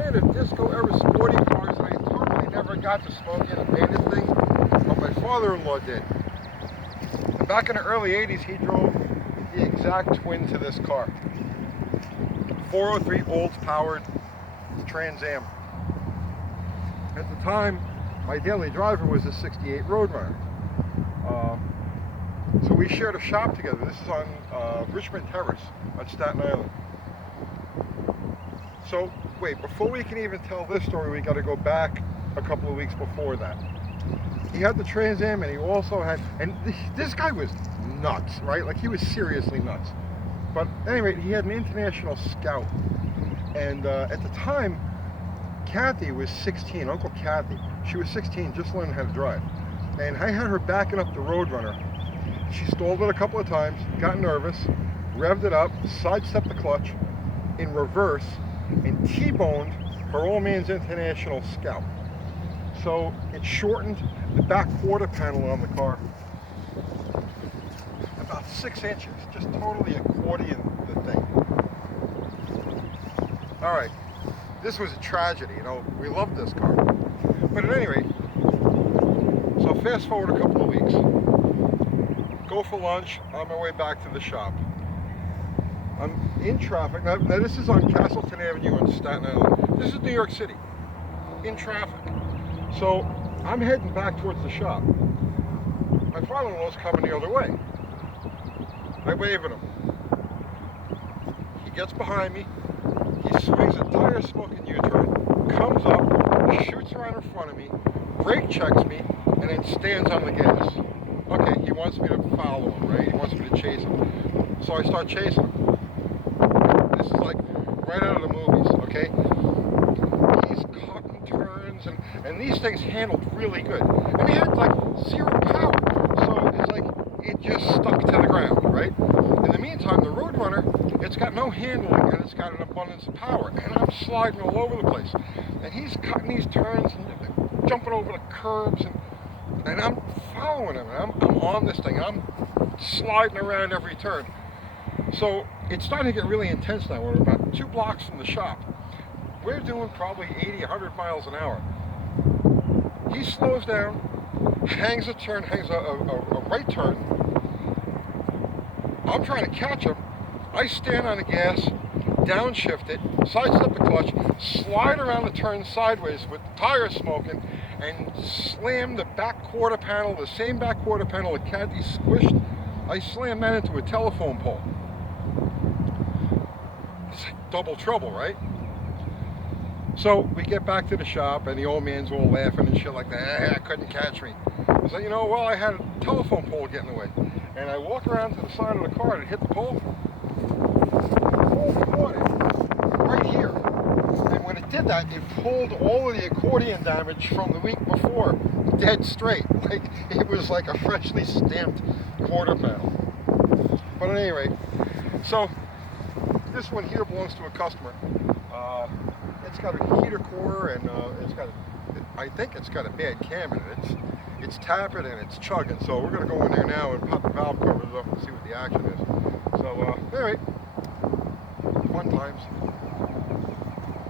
fan of disco era sporty cars, and I totally never got to smoke in a Bandit thing, but my father-in-law did. And back in the early 80s, he drove the exact twin to this car. 403 Olds-powered Trans Am. At the time, my daily driver was a 68 Roadrunner. So we shared a shop together. This is on Richmond Terrace on Staten Island. So wait, before we can even tell this story, we got to go back a couple of weeks before that. He had the Trans Am, and he also had, and this guy was nuts, right? Like, he was seriously nuts. But at any rate, he had an International Scout. And at the time, Kathy was 16, Uncle Kathy. She was 16, just learning how to drive. And I had her backing up the Roadrunner. She stalled it a couple of times, got nervous, revved it up, sidestepped the clutch in reverse, and T-boned her old man's International Scout. So it shortened the back quarter panel on the car about 6 inches, just totally accordion the thing. All right, this was a tragedy, you know, we loved this car. But at any rate, so fast forward a couple of weeks, go for lunch, on my way back to the shop. I'm in traffic. Now this is on Castleton Avenue in Staten Island. This is New York City, in traffic. So I'm heading back towards the shop. My father-in-law's coming the other way. I wave at him. He gets behind me. He swings a tire smoking U-turn, comes up, shoots around in front of me, brake checks me, and then stands on the gas. Okay, he wants me to follow him, right? He wants me to chase him. So I start chasing him. This is like right out of the movies, okay? He's cutting turns, and these things handled really good. And he had like 0 power. So it's like it just stuck to the ground, right? In the meantime, the Roadrunner, it's got no handling and it's got an abundance of power. And I'm sliding all over the place. And he's cutting these turns and jumping over the curbs, and I'm following him, and I'm on this thing, and I'm sliding around every turn. So it's starting to get really intense now. We're about 2 blocks from the shop. We're doing probably 80, 100 miles an hour. He slows down, hangs a turn, hangs a right turn. I'm trying to catch him. I stand on the gas, downshift it, sidestep the clutch, slide around the turn sideways with the tires smoking, and slam the back quarter panel, the same back quarter panel that Kathy squished. I slammed that into a telephone pole. It's like double trouble, right? So we get back to the shop, and the old man's all laughing and shit like that. I couldn't catch me. I was like, you know, well, I had a telephone pole get in the way. And I walk around to the side of the car to hit the pole. Right here. And when it did that, it pulled all of the accordion damage from the week before dead straight. Like, it was like a freshly stamped quarter panel. But at any rate, so this one here belongs to a customer. It's got a heater core, and I think it's got a bad cam in it. It's tapping and it's chugging. So we're gonna go in there now and pop the valve covers up and see what the action is. So anyway, fun times.